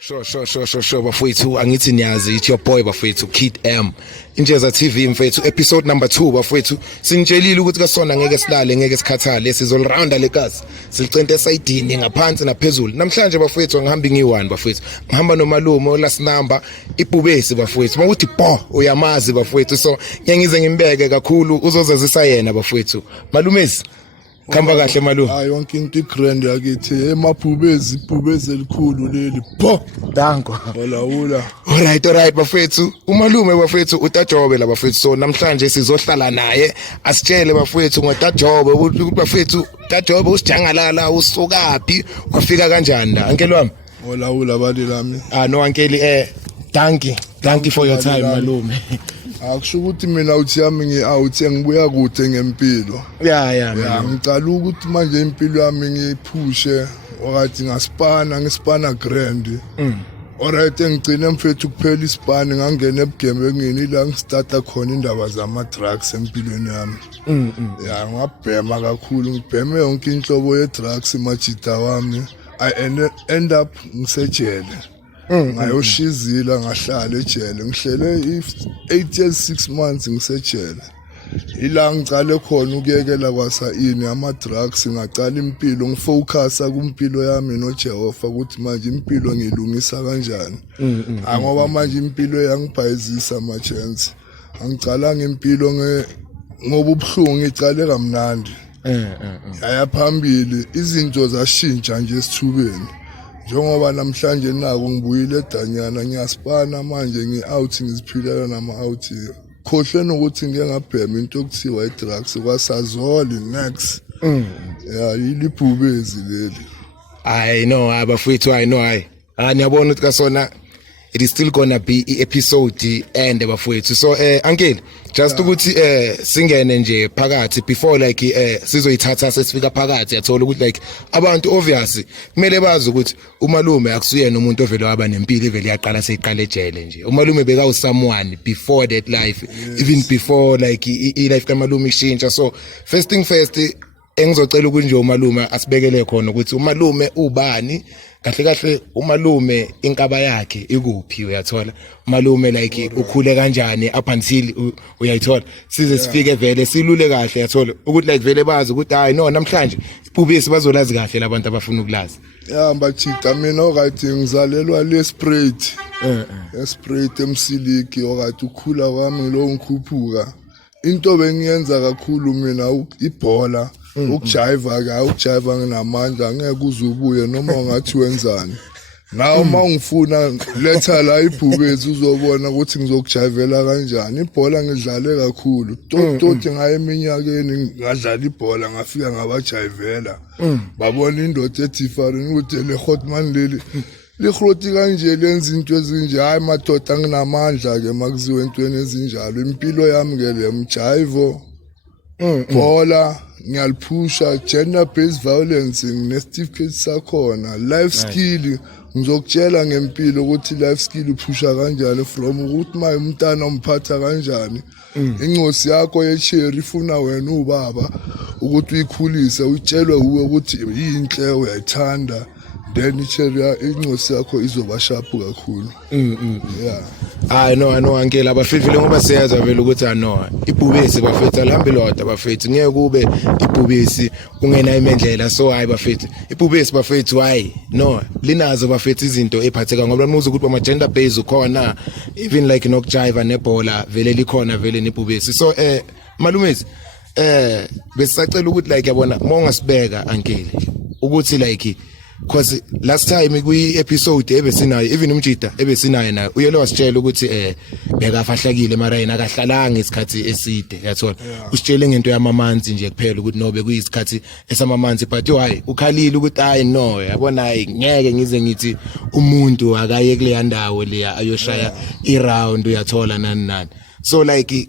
Sure bafowethu angithi niyazi it's your boy bafowethu Kid M Injeza TV mfethu episode number 2 bafowethu sinitshelile ukuthi kasona ngeke silale ngeke sikhathale sizolrounda legazi silicente esayidini ngaphansi naphezulu namhlanje bafowethu ngihamba ngi1 bafowethu ngihamba nomalume last number ibhubesi bafowethu mawuthi bo uyamazi bafowethu so ngiyangize ngimbeke kakhulu uzozazisa yena bafowethu malumezi Khamba kahle malume. Hayi yonke into igrand yakithi emabhubezi elikhulu leli. Pho danko. Olawula. Alright bafethu. Umalume bafethu utajobe la bafethu so namhlanje sizohlala naye asitshele bafethu ngotajobe ukuthi bafethu tajobe usijangalala usukaphi wafika kanjani la ankeli wami. Olawula bali lami. No ankeli thank you for your time malume. Akusho ukuthi mina uthi yami ngi-out ngibuya kude ngempilo. Yeah. Ngicala ukuthi manje impilo yami ngiyiphushe okathi ngispana grand. Alright ngigcine mfethu kuphela ispan ngangena ebugemengini la ngistarta khona indaba zama drugs empilweni yami. Yeah ngabhema kakhulu ngibheme yonke inhlobo ye drugs majita wami. I end up ngisejele. Ngayoshizila ngahlala ejele ngihlele 8 years 6 months ngisejele ila ngicale khona ukuyekela kwasayini ama drugs ngacala impilo ngifocusa kumpilo yami noJehova ukuthi manje impilo ngilungisa kanjani ngoba manje impilo yangibhayizisa ama chance angicala ngempilo ngoba ubhlungu icale kamnandi ayaphambili izinto zashintsha nje esithubeni njengoba namhlanje nako ngibuyile edanyana ngiyaspana manje ngi-out ngiziphilela nama-out khohle nokuthi ngeke ngabhema into okuthiwa i-drugs kwasazoli next yilibhubezi leli I know abafowethu niyabona ukuthi kasona it is still gonna be episode end bafowethu so uncle just ukuthi singene nje phakathi before like sizoyithatha sesifika phakathi yathola ukuthi like abantu obviously kumele bazi ukuthi umalume akusuyena umuntu ovela waba nempilo ivele yaqala seyiqala ejele nje umalume beka someone before that life even before like life kamalume ishintsha so first thing first engizocela ukuthi nje umalume asibekele khona ukuthi umalume ubani kahle umalume inkaba yakhe ikuphi uyathola umalume like ukhule kanjani up until uyayithola size sifike vele silule kahle yathola ukuthi like vele bazi ukuthi hayi no namhlanje ibhubesi bazolazi kahle labantu abafuna ukulazi bachita mina okathi ngizalelwa le sprayed sprayed emsiliki okathi ukhula kwami lo ngikhuphuka into bengiyenza kakhulu mina ibhola ukujiva nginamandla ngeke uzubuye noma ungathi wenzani nawe mangifuna letha la ibhubezi uzobona ukuthi ngizokujivela kanjani ibhola ngidlale kakhulu toti ngaye eminyakeni ngadlala ibhola ngafika ngabajivela babona indoda eDifferent ukuthi le hotman leli lihloti kanje lenza into ezinje hayi madoda nginamandla ke makuziwe entweni ezinjalo impilo yami ke le mjivo bola ngiyaliphusha gender based violence nginestificate sakhona life skill ngizokutshela ngempilo ukuthi life skill uphusha kanjani from ukuthi maye umntana umphatha kanjani incosi yakho yecherry ifuna wena ubaba ukuthi uyikhulise utshelwe uwe ukuthi yinhle uyayithanda then icherry incosi yakho izoba sharp kakhulu I know ankela abafifile ngoba siyaza vele ukuthi ibhubesi bafethu alihambe lodwa bafethu ngeke kube ibhubesi ungena imendlela so hayi bafethu ibhubesi bafethu linazo bafethu izinto ephatheka ngoba nimuza ukuthi ama gender based ukhona even like nokujiva nebhola vele likhona vele nebhubesi so malumezi besisacela ukuthi like yabona mongasibeka ankeli ukuthi like because last time kwi-episode ebesinayo even umjida ebesinayo nayo uyele wasitshela ukuthi bekafahlakile mara yena akahlalanga isikhathi eside yathola usitshele ngento yamamanzi nje kuphela ukuthi nobe kuyisikhathi esamamanzi but hayi ukhalile ukuthi hayi no yabona hayi ngeke ngize ngithi umuntu akaye kule ndawo leya ayoshaya iround uyathola nani so like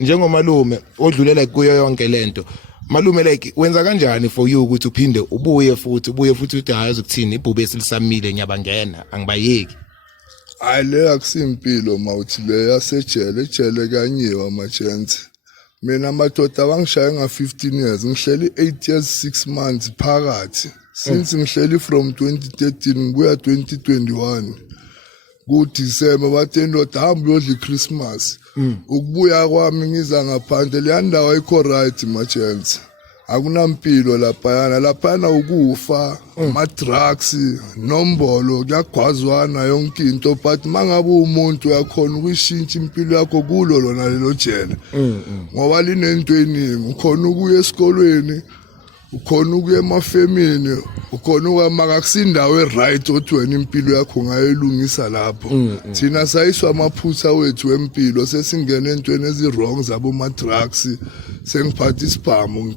njengomalume odlulela kuyo yonke lento malume like wenza kanjani for you ukuthi uphinde ubuye futhi uthi hayi ukuthini ibhubesi lisamile ngiyabangena angibayeki hayi le akusimpilo mawuthi le yasejele kanyiwa ama chance mina madoda bangishaya nga 15 years ngihleli 8 years 6 months phakathi since ngihleli from 2013 ngibuya 2021 ku December bathe ndoda hamba uyodla iChristmas ukubuya kwami ngiza ngaphandle le ndawo ayikho right machance akunampilo laphayana ukufa ama drugs nombolo kuyagwazwana yonke into but mangabe umuntu uyakhona ukuyishintsha impilo yakho kulo lona lelo jele ngoba linento eningi ukhona ukuya esikolweni ukhona ukuya emafemini ukhona ukwamaka akusindawo eright othi wena impilo yakho ngayelungisa lapho thina sayiswa amaphutha wethu wempilo sesingena entweni ezi-wrong zabo ma-drugs sengiphatha isibhamu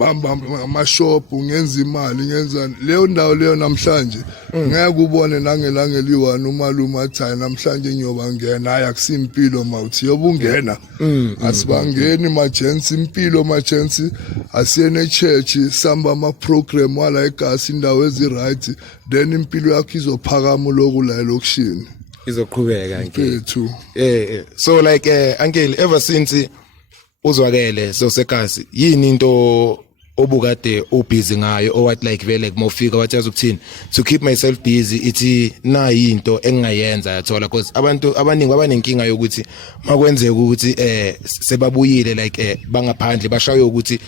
bamba amashop ngenza imali ngenza leyo ndawo leyo namhlanje ngeke ubone nangelanga liwani umalume athi namhlanje ngiyoba ngena hayi akusimpilo mawuthi yobungena asibangeni emergency impilo emergency asiyene church samba ama program wala egasi indawo ezi-right then impilo yakho izophakama lokhu la elokushini izoqhubeka mfethu so like uncle ever since uzwakele so sekasi yini into obukade ubusy ngayo owathi like vele kumofika wathaza ukuthini to keep myself busy ithi nayi into engingayenza yathola because abantu abaningi abanenkinga yokuthi makwenzeka ukuthi sebabuyile like bangaphandle bashayo ukuthi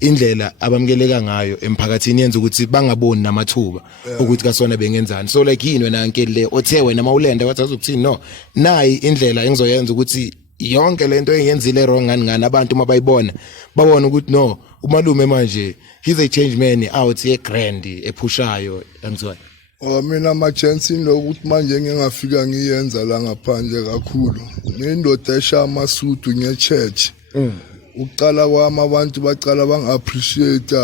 indlela abamukeleka ngayo emphakathini yenza ukuthi bangaboni namathuba ukuthi kasona bengenzani so like yini wena nkeli le othe wena mawulenda wathaza ukuthini no nayi indlela engizoyenza ukuthi yonke lento engiyenzile wrong ngani abantu mabayibona babona ukuthi no umalume manje he's a change man out ye grand ephushayo angizwa mina ama-chance lokuthi manje ngingafika ngiyenza la ngaphandle kakhulu ngindoda esha amasudu nge-church ukuqala kwami abantu bacala bangi-appreciate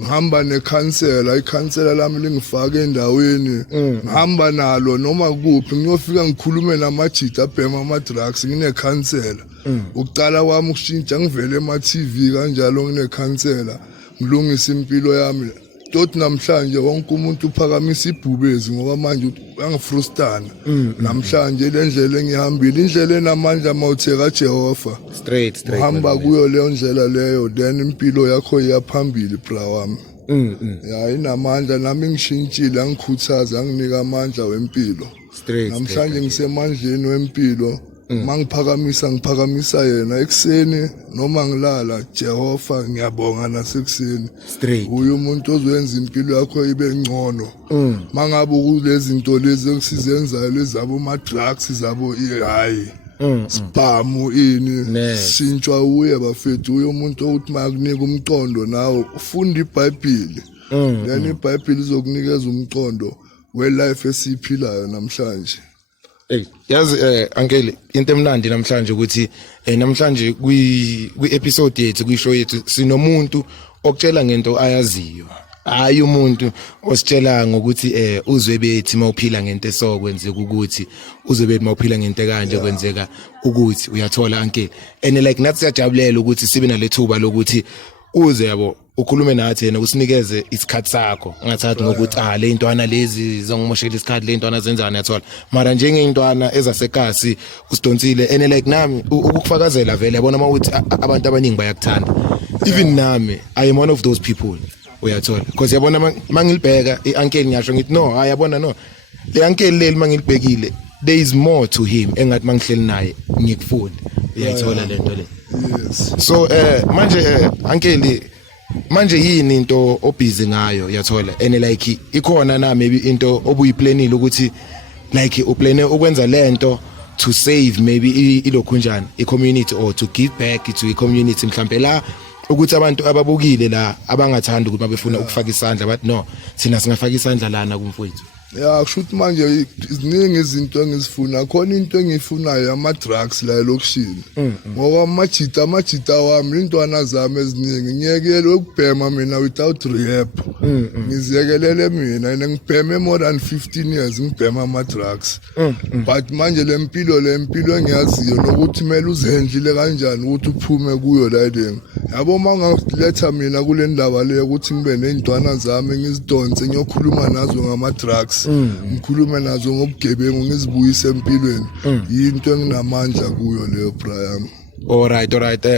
ngihamba nekhansela ikhansela lami lingifaka endaweni ngihamba nalo noma kuphi ngiyofika ngikhulume namajita abhema ama-drugs nginekhansela ukuqala kwami ukushintsha ngivele ema-TV kanjalo nginekhansela ngilungisa impilo yami tot namhlanje wonke umuntu uphakamisa ibhubezi ngoba manje uyangifrustana namhlanje le ndlela engihambile indlela enamandla mawuthe kaJehova straight uhamba kuyo leyo ndlela leyo then impilo yakho iyaphambili bra wami ya inamandla nami ngishintshile angikhuthaza anginika amandla wempilo namhlanje ngisemandleni wempilo ngiphakamisa yena ekseni noma ngilala Jehova ngiyabonga nasekuseni uyu umuntu ozoyenza impilo yakho ibe ngcono mangabe kulezi zinto lezi engisizenzayo lezabo ma drugs zabo hayi spamu ini sintshwa uye bafethu uyu umuntu othi makunika umqondo nawe ufunda iBhayibheli then iBhayibheli izokunikeza umqondo we life esiphilayo namhlanje. Yazi uncle into emnandi namhlanje ukuthi namhlanje kwi-episode yethu kwishow yethu sinomuntu okutshela ngento ayaziyo hayi umuntu ositshela ngokuthi uzwe bethi mawuphila ngento esokwenzeka ukuthi uzwe bethi mawuphila ngento kanje kwenzeka ukuthi uyathola uncle and like nathi siyajabulela ukuthi sibe nalethuba lokuthi uze yabo ukhulume nathi yena usinikeze isikhathi sakho ungathathi ngokuthi le intwana lezi zongimoshela isikhathi le intwana zenzana yathola mara njengeintwana ezasekasi usidonsile and like nami ukufakazela vele yabona mawuthi abantu abaningi bayakuthanda even nami I am one of those people uyathola because yabona mangilibheka iuncle ngiyasho ngithi no ayabona no le uncle leli mangilibhekile there is more to him engathi mangihleli naye ngikufunda uyathola lento le so manje uncle manje yini into obusy ngayo yathola and like ikhona na maybe into obuyiplanile ukuthi like uplane ukwenza lento to save maybe ilokhunjani i-community or to give back to i-community mhlambe la ukuthi abantu ababukile la abangathanda ukuthi mabefuna ukufaka isandla but no thina singafaka isandla lana kumfowethu ya kushuthi manje iziningi izinto engizifuna khona into engiyifunayo ama drugs la elokushini ngoba amajita wami intwana zami eziningi ngiyekele ukubhema mina without rehab ngiziyekelele mina ngibheme more than 15 years ngibhema ama drugs but manje lempilo engiyaziyo nokuthi kumele uzendlile kanjani ukuthi uphume kuyo la edeni yabo mangaletha mina kule ndaba le ukuthi ngibe nezintwana zami ngizidonse ngiyokhuluma nazo ngama drugs ngikhuluma nazo ngobugebengu ngizibuyise empilweni into enginamandla kuyo leyo Brian Alright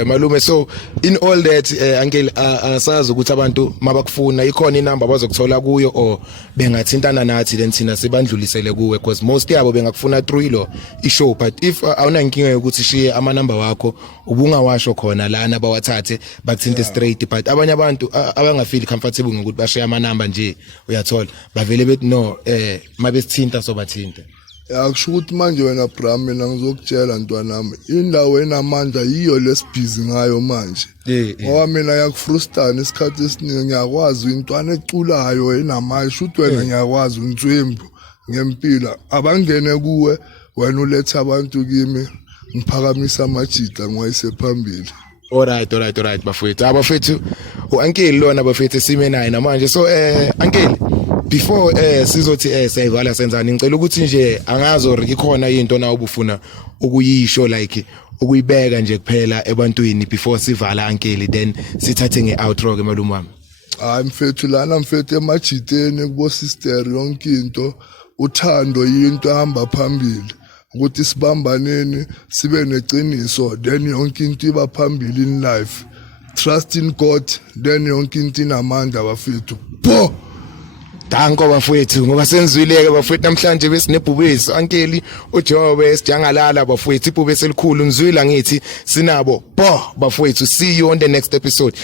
malume, so in all that uncle asazi ukuthi abantu mabakufuna ikhona inamba bazokuthola kuyo or bengathintana nathi then thina sebandlulisele kuwe because most yabo bengakufuna through lo ishow, but if awunankinga ukuthi shiye ama number wakho ubungawasho khona lana bawathathe bakuthinte straight, but abanye abantu abangafeel comfortable ngokuthi bashiye ama number nje uyathola bavele bethi no mabesithinta sobathinta. Akusho ukuthi manje wena Bram mina ngizokutshela ntwanami indawo enamandla yiyo lesibhizi ngayo manje. Ngoba mina yakufrustana isikhathi esiningi ngiyakwazi intwana eculayo enamasho uthi wena ngiyakwazi untswembu ngempila abangene kuwe wena uletha abantu kimi ngiphakamisa amajita ngoyise phambili. Alright bafethu uncle lona bafethu sime naye namanje, so uncle before sizothi siyayivala senzani ngicela ukuthi nje angazi or ikhona into na ubufuna ukuyisho like ukuyibeka nje kuphela ebantwini before sivala uncle then sithathe ngeoutro ke malume wami. Hayi mfethu lana mfethu emajiteni kubo sister yonke into uthando into ehamba phambili ukuthi sibambaneni sibe neqiniso then yonke into iba phambili in life, trust in God then yonke into inamandla bafethu bo. Danko bafethu ngoba senzwileke bafethu namhlanje besinebhubesi uncle uJobe sijangalala bafethu ibhubesi elikhulu ngizwila ngithi sinabo bo bafethu. See you on the next episode.